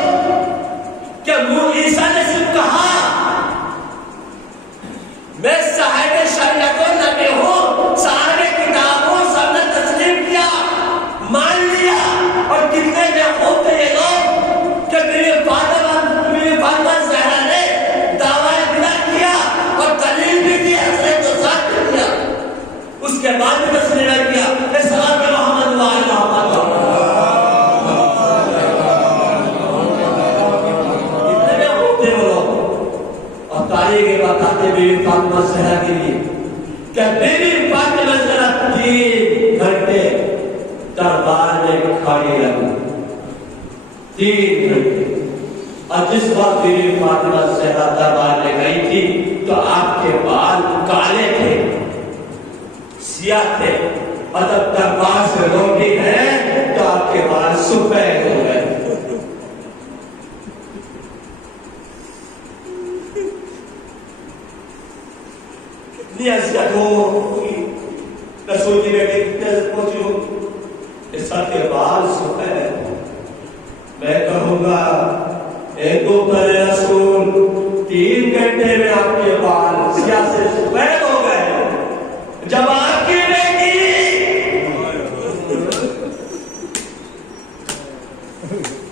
کہ عیسیٰ نے صرف کہا میں صاحب شریعت و نبی ہوں، صاحب کتاب ہوں، سب نے تسلیم کیا، مان لیا۔ اور کتنے میں خوب تھے یہ لوگ کہ میری فاطمہ زہرا نے دعویٰ بنا کیا اور دلیل بھی دی، حضرت کو ساتھ کیا، اس کے بعد بھی تسلیم نہ کیا۔ سلام محمد وعلی محمد۔ کتنے میں خوب تھے وہ لوگ، اور تاریخ بتاتے بیوی فاطمہ زہرا کے لیے کہ بیوی فاطمہ زہرا 3 گھنٹے دربار میں کھڑی رہی، 3 گھنٹے۔ اور جس وقت بیوی فاطمہ زہرا دربار میں گئی تھی تو آپ کے بال کالے تھے، سیاہ تھے، اور جب دربار سے لوٹی ہے تو آپ کے بال سفید ہو گئے۔ کتنی عزت ہو رسول کی بیٹی، کتنی عزت پہنچی ہو، اس سر کے بال سفید۔ میں کہوں گا ایک اوپر رسول 3 گھنٹے میں آپ کے بال سیاہ سے سفید ہو گئے، جب آپ کی بیٹی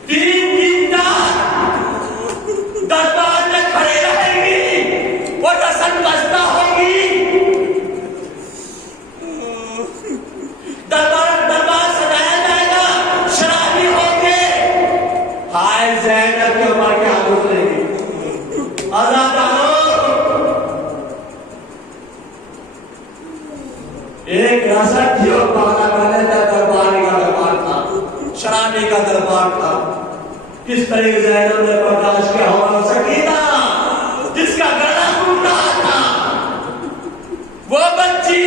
3 دن تک دربار میں کھڑے رہے گی، وہ رسم بستہ ہوگی، دربار سجایا جائے گا، شرابی ہوں گے، ہائے زینب کے اوپر کیا گزرے گی۔ ایک رسم تھی اور پانا کرنے کا درباری کا دربار تھا، شرابی کا دربار تھا۔ کس طریقے زینب نے برداشت کیا ہوگا؟ سکینہ جس کا گلا ٹوٹا تھا، وہ بچی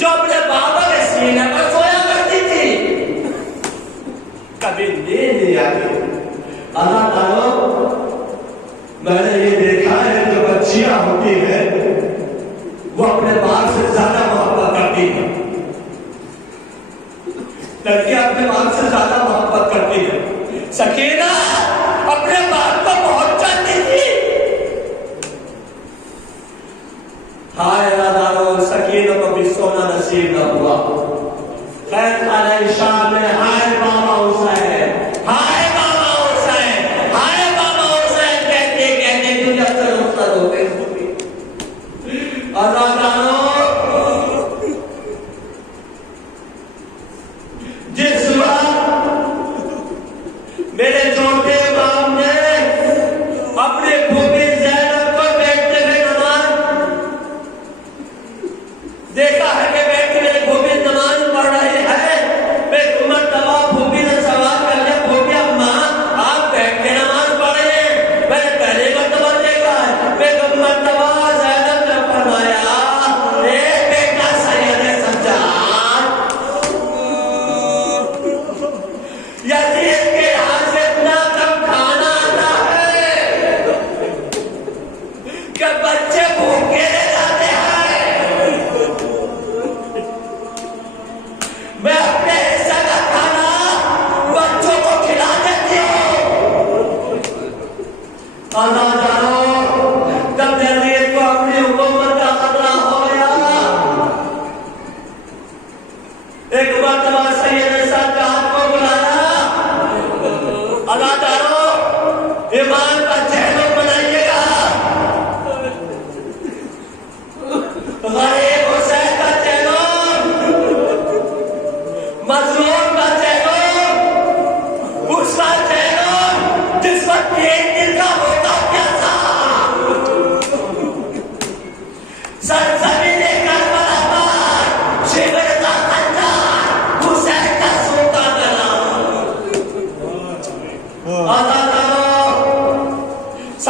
جو اپنے بابا کے سینے پر سویا کرتی تھی، کبھی نیند نہیں آتی۔ اللہ تعالیٰ میں نے یہ دیکھا ہے جو بچیاں ہوتی ہیں وہ اپنے باپ سے زیادہ محبت کرتی ہیں، لڑکیاں اپنے باپ سے زیادہ محبت کرتی ہیں۔ سکینہ اپنے باپ کو بہت چاہتی تھی۔ ہائے اللہ، سکینہ کو بھی سونا نصیب نہ ہوا۔ خیر خانہ شام میں ہائے بابا حسین، ہائے بابا حسین، ہائے بابا حسین کہتے کہتے تجھے اثر اثر ہو گئے۔ آزادانو جس وقت میرے چھوٹے امام نے اپنے پھوپھی زینب کو بیٹھتے ہوئے نماز دیکھا ہے کہ بیٹھ کے میری پھوپھی نماز پڑھ رہی ہے، میں مرتبہ پھوپھی نے سوال کر لیا، پھوپھی اماں آپ بیٹھ کے نماز پڑھ رہے ہیں؟ میں نے پہلے مرتبہ دیکھا ہے۔ میں مرتبہ زینب نے فرمایا اے بیٹا سید سجاد، یزید کے ہاتھ سے اتنا کم کھانا آتا ہے کہ بچے بھوکے رہ جاتے ہیں، میں اپنے حصہ کا کھانا بچوں کو کھلا دیتی ہوں۔ اللہ جانو جب یزید کو اپنی حکومت کا خطرہ ہو گیا، ایک مرتبہ سید سجاد کو بلایا، اللہ جانو ایمان کا چہرہ بنائیے گا، غریب حسین کا چہرہ، مظلوم کا چہرہ، اس کا چہرہ جس وقت 1 دن کا ہوتا کیا تھا،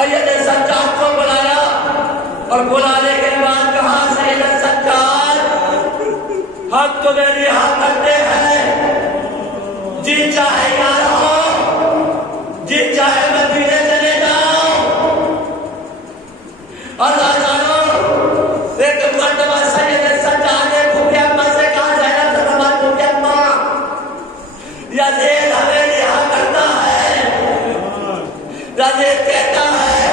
سید سجاد کو بلایا اور بلانے کے بعد کہا سید سجاد ہم تمہیں رہا کرتے ہیں، جی چاہے یہاں رہو، جی چاہے مدینے چلے جاؤ۔ اللہ جانو ایک مرتبہ سید سجاد نے بھوکے اماں سے کہا زینب سلامت بھوکے اماں یزید ہمیں رہا کرتا ہے، یزید کہتا ہے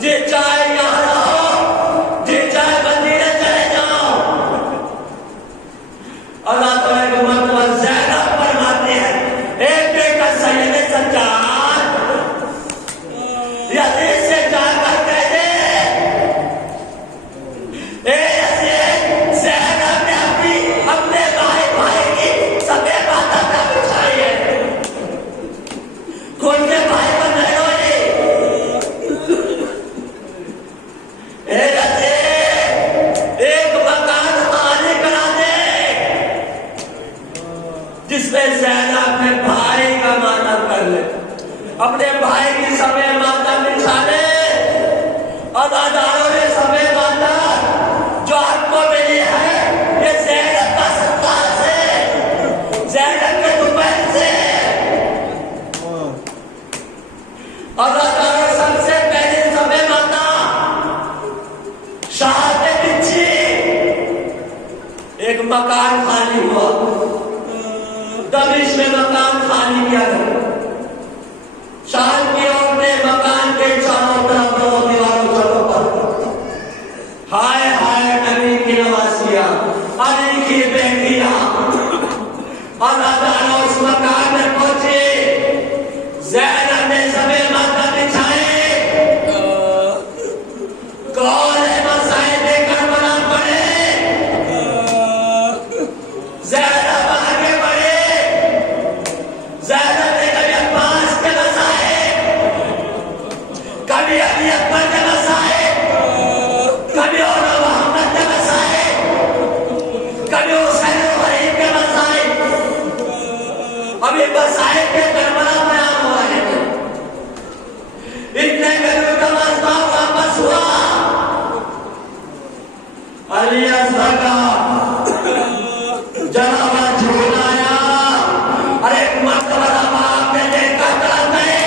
جی چاہے یہاں رہو، جی چاہے مدینے چلے جاؤ۔ اللہ تعالیٰ کو مرتبہ زینب فرماتے ہیں ایک بیٹا سید سجاد یزید سے جا کر کہہ دے اے یزید زینب نے اپنے بھائی کی سبے باتیں نہ بچھائی ہے، کھول کے بھائی پر نہیں روئی۔ اے یزید ایک مکان خالی کرا دے جس میں زینب اپنے بھائی کا ماتم کر لے، اپنے بھائی کی سبے ماتم بچھا لے۔ اداداروں نے سبے ماتم جو آپ کو ملی ہے یہ زینب کا صدقہ سے، زینب کے دوپہر سے۔ اداداروں سب سے پہلے سبے ماتم شاہ نے بچھی، ایک مکان خالی ہوا، دمشق میں مکان خالی کیا گیا۔ شاہ کی عورت نے مکان کے چاروں طرف دو دیواروں چلو پر ہائے ہائے نبی کی نواسیاں، علی کی بیٹیاں۔ اللہ تعالیٰ اس مکان میں پہنچے، زینب نے سبے ماتم بچھائے، کون ہے مسائل کربلا پڑے، زینب آگے بڑھے۔ زینب نے کبھی عباس کے مسائل، کبھی علی اکبر کے مسائل، کبھی اور محمد کے مسائل، کبھی حسین غریب کے مسائل، ابھی مسائل کے کربلا بیان ہوا ہے۔ اتنے گھروں کا مسئلہ واپس ہوا، علی اصغر کا جنابہ جھولایا، اور ایک مرتبہ آپ نے دیکھا طرف گئے،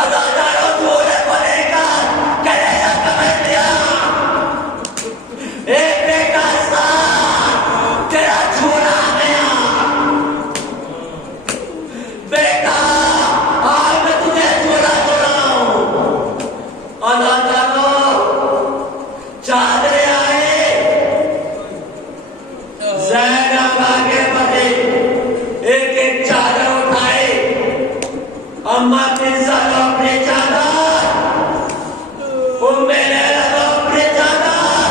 ازاداروں جھولے کو لے کر کلیجہ سمجھ لیا، ایک بیٹا ساتھ تیرا جھولا گیا، بیٹا آج میں تجھے جھولا جھولاؤں۔ ازاداروں چادریں آئے، زینب آگے بڑھے، ایک ایک چادر اٹھائے، اماں تنزا دو اپنی چادر، ام لیلہ دو اپنی چادر،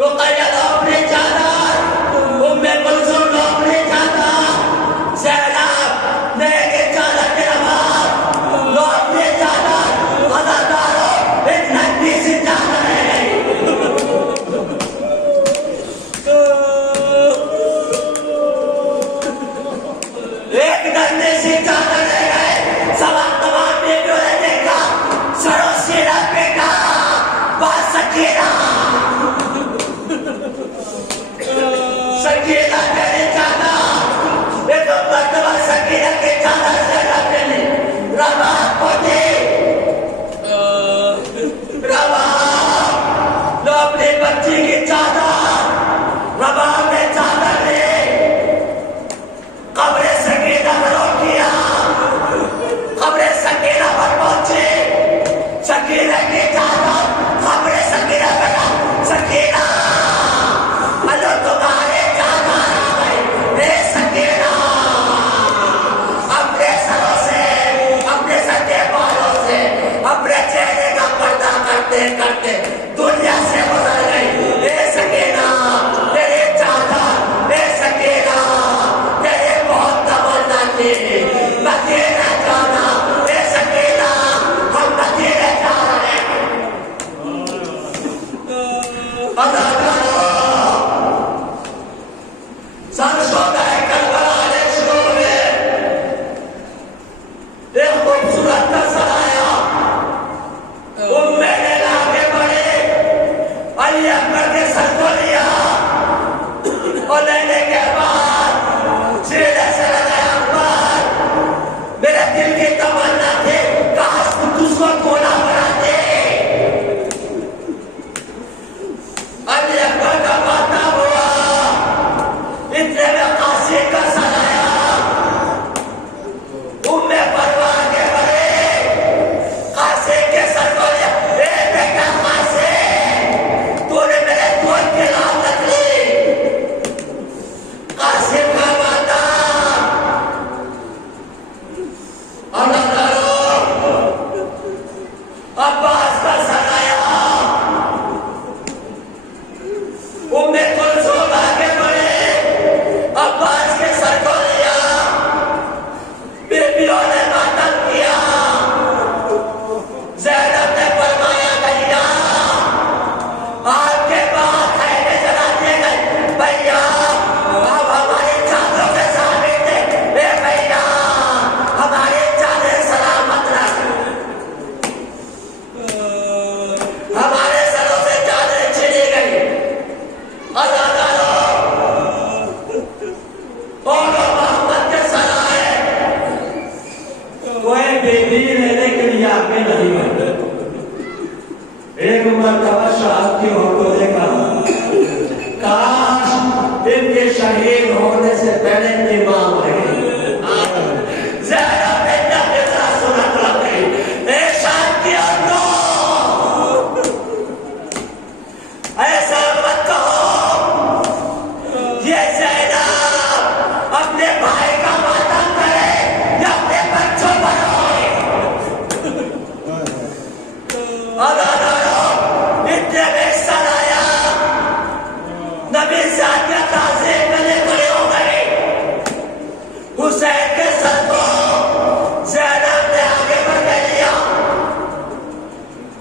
رقیہ دو اپنی چادر، ام کلثوم دو اپنی چادر، زینب نے ایک ایک چادر کے نماز دو اپنی چادر۔ ازاداروں ایک ننھی سی چادر ہے، ایک ننھی سی چادر لے گئے، سوا تمام کی تمنا تھی کاش قدس کو گولا بناتے. علی اکبر کا ماتم ہوا، اتنے میں قاسم کا سر آیا. ام پروان کے بڑے قاسم کے سر کو لیا. اے بیٹا قاسم، تو نے میرے دور کی لعنت لی. قاسم کا ماتم اللہ تعالیٰ عباس کا سر آیا. ام کلثوم آگے بڑھے، عباس کے سر کو لیا. بیبیوں نے ماتم کیا. زینب نے فرمایا بھیا آپ کے بعد خیمے جلاتے گئے. بھیا آپ ہماری چادروں کے سامنے تھے. اے بھیا ہماری چادر سلامت رکھ. ہمارے سروں سے چادر چھینی گئی. اللہ تعالیٰ اور محمد کے سر آئے. کوئی بیٹی لینے کے لیے آگے نہیں بڑھتے. ایک مرتبہ شاہد کی عورتوں نے کہا کاش ان کے شہید ہونے سے پہلے امام رہے. زینب نے جب اتنا سنت رکھی. اے شاہد کی عورتوں، ایسا مت کہو یہ زینب اپنے بھائی کا ماتم کرے یا اپنے بچوں پر ہوئے. اتنے میں سر آیا. نبی صاحب کا تعظیم کرنے کھڑے ہو گئے. حسین کے سر کو زینب نے آگے بڑھ کے لیا.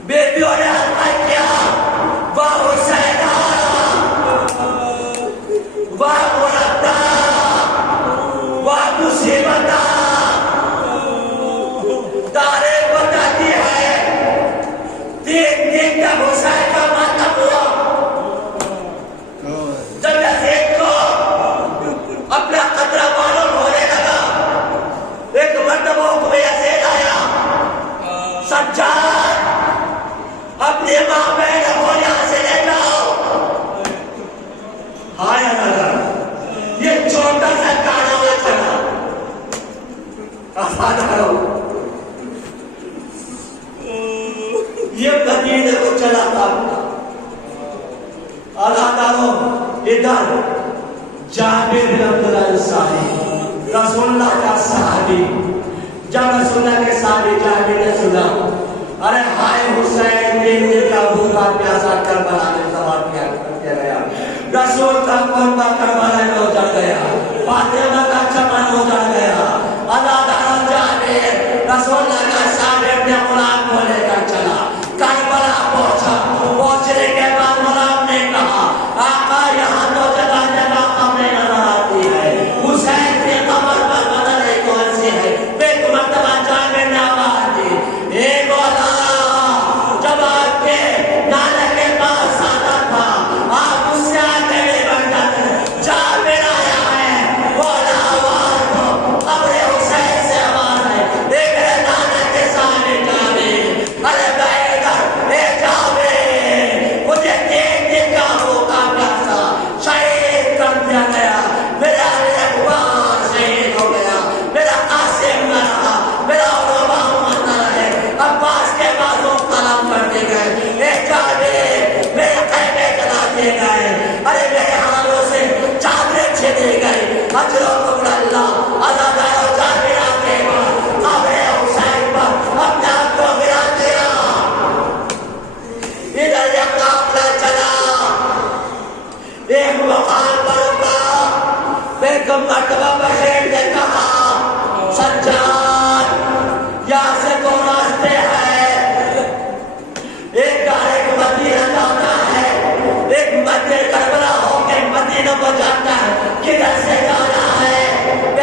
بیبیوں نے حلقہ کیا. واہ حسین، واہ مردا، واہ مصیبت. تاریخ بتاتی ہے 3 دن تک حسین کا ماتم ہوا. جب یزید کو اپنا خطرہ معلوم ہونے لگا، ایک مرتبہ حکم یزید آیا سجاد اپنی ماں بہن کو یہاں سے لے جاؤ. ہائے اللہ، یہ چھوٹا سا کانا نہ چلا. آسان کرو، یہ مدینے کو چلا تھا. اللہ تعالیٰ ادھر جابر بن عبداللہ انصاری رسول اللہ کا صحابی، جب رسول اللہ کے صحابی جابر نے سنا ارے ہائے حسین 3 دن کا بھوکا پیاسا کربلا میں سوار کیا گیا. رسول کا قربہ کربلا میں اجڑ گیا. فاطمہ کا چمن اجڑ گیا. اللہ تعالیٰ جابر رسول اللہ کا صحابی اپنے غلام کو لے کر چلا. کربلا پہنچا. پہنچنے کے بعد غلام نے کہا آقا یہاں تو جگہ جگہ قبریں نظر آتی ہے. حسین کی قبر پر بدلے کون سی ہے؟ ایک مرتبہ جابر نے آواز دی اے مولا، جب آپ کے نانا کے پاس آتا تھا آپ اس سے آگے نہیں بڑھ جاتے. جابر آیا ہے، مولا آواز دو. قبر حسین سے آواز ہے اے میرے نانا کے سامنے جابر. ارے بیدر اے جابر، مجھے 3 دن کا بھوکا پیاسا شہید کر دیا گیا. میرا اقبال شہید ہو گیا. میرا قاسم نہ رہا. میرا محمد نہ رہے. عباس کے بازو قلم کر دی گئے. اے جابر میرے خیمے جلا دیے گئے. ارے میرے ہاتھوں سے چادریں چھینی گئی. اجر و قبر اللہ. اللہ تعالیٰ جابر آگے قبر حسین پر اپنے آپ کو گرا دیا. ادھر یہ قافلہ چلا. ایک مقام پر رکا. ایک مرتبہ بشیر نے کہا سجاد یہاں سے 2 راستے ہیں. ایک ڈائریکٹ مدینہ جانا ہے، ایک مدینہ کربلا ہو کے مدینہ کو جانا ہے. کدھر سے جانا ہے؟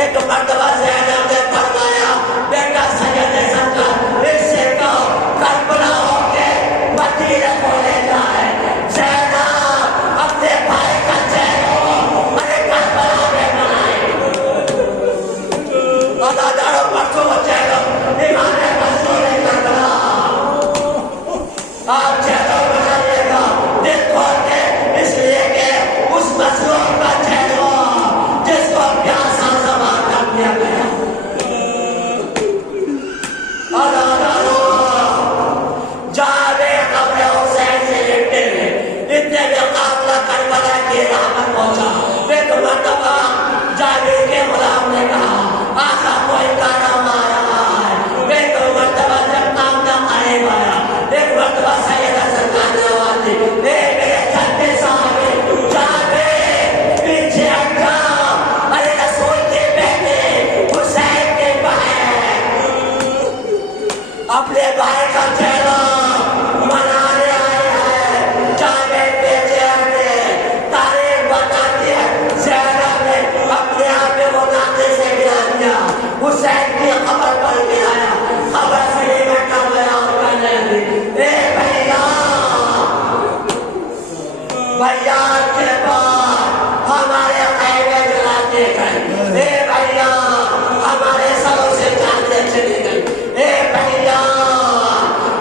ایک مرتبہ زینب نے فرمایا بیٹا سید سجاد اس سے کہو کربلا ہو کے مدینہ کو لے جائے. زینب اپنے بھائی کا چین ہو ارے کربلا میں بنائے. اللہ تعالیٰ پرسوں چینو جاوے قبر حسین سے لپٹے ہوئے اتنے جو قافلہ کربلا کی راہ پر پہنچا ایک مرتبہ جاوید کے غلام نے کہا آقا کوئی کارم آیا ہے ایک مرتبہ جب کام کا قریب آیا ایک مرتبہ سیدہ سرکار نے آواز دی میرے چلتے صاحب جاوید پیچھے ہٹا ارے رسول کے بیٹے حسین کے بھائی اپنے بھائی کا چہرہ منانے آئے ہیں جاوید پیچھے ہٹے تاریخ بتاتی ہے زینب نے اپنے آپ میں وہ ناطے سے گرا دیا حسین کی قبر پر گرایا قبر سے ہی بیٹھا ہوا اور کہنے لگی اے بھیا بھیا کے بعد ہمارے خیمے جلاتے گئے اے بھیا ہمارے سروں سے چاندیں چلی گئی اے بھیا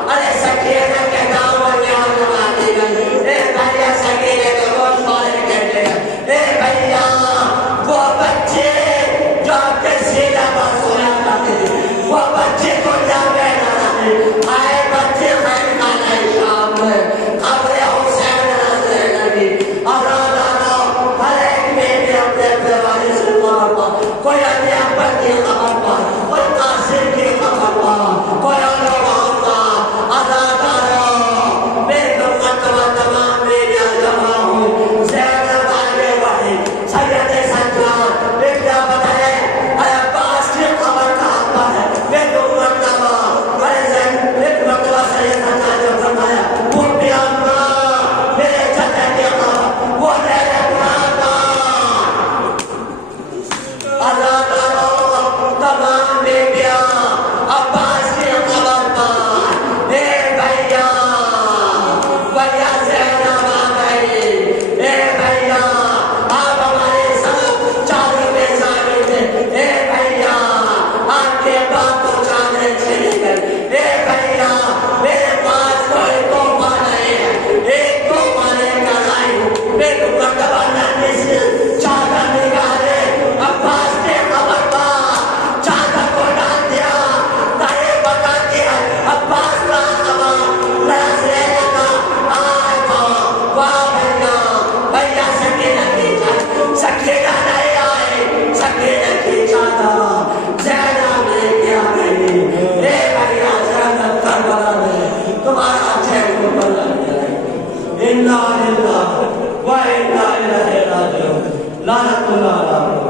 ارے سکینہ کے دامن میں آگ لگا دی گئی اے بھیا سکینہ کے گوشت مارے کہتے ہیں اے بھیا وہ بچے جو آپ کے سینہ پر سویا کرتے تھے وہ بچے کو جاوے نہ رہے آئے بچے خیر خانہ شام میں قبر حسین نظر لگی آزاد آنا ہر ایک بیٹے اپنے اپنے والد سے خبر پا کوئی اپنے اپن کی خبر پا کوئی قاسم کی خبر پا کوئی علوم کا آزاد آنا میرے مرتبہ تمام میرے جمع ہوئی زینب آگے بڑھی سید سجاد بیٹا بتائے اے عباس کی خبر کہاں پر ہے میرے مرتبہ ارے زین ایک مرتبہ سید سجاد نے فرمایا وہ پیامبر میرے چچا کی خبر وہ میرے پیامبر آزاد آنا تمام بیٹیاں عباس کی خبر پر اے بھیا بھیا زینب آ گئی اے بھیا آپ ہمارے ساتھ چادر میں شامل تھے اے بھیا آپ کے بعد تو چادریں چلی گئی اے بھیا میرے پاس کوئی تحفہ نہیں ہے ایک تحفہ لے کر آئی ہوں میرے مرتبہ نرمی سے چادر نکالے عباس کے خبر پر چادر کو ڈال دیا تاریخ بتاتی ہے عباس کا خبر لہذ لینے کا آئے واہ بھیا بھیا سکینہ کی چادر سکینہ نہیں آئی سکینہ کی چادر زینب لے کے آ گئی اے بھیا زینب کربلا میں تمہارا چہرہ بنا دیا انا للہ و انا الیہ راجعون لعنت اللہ علیہ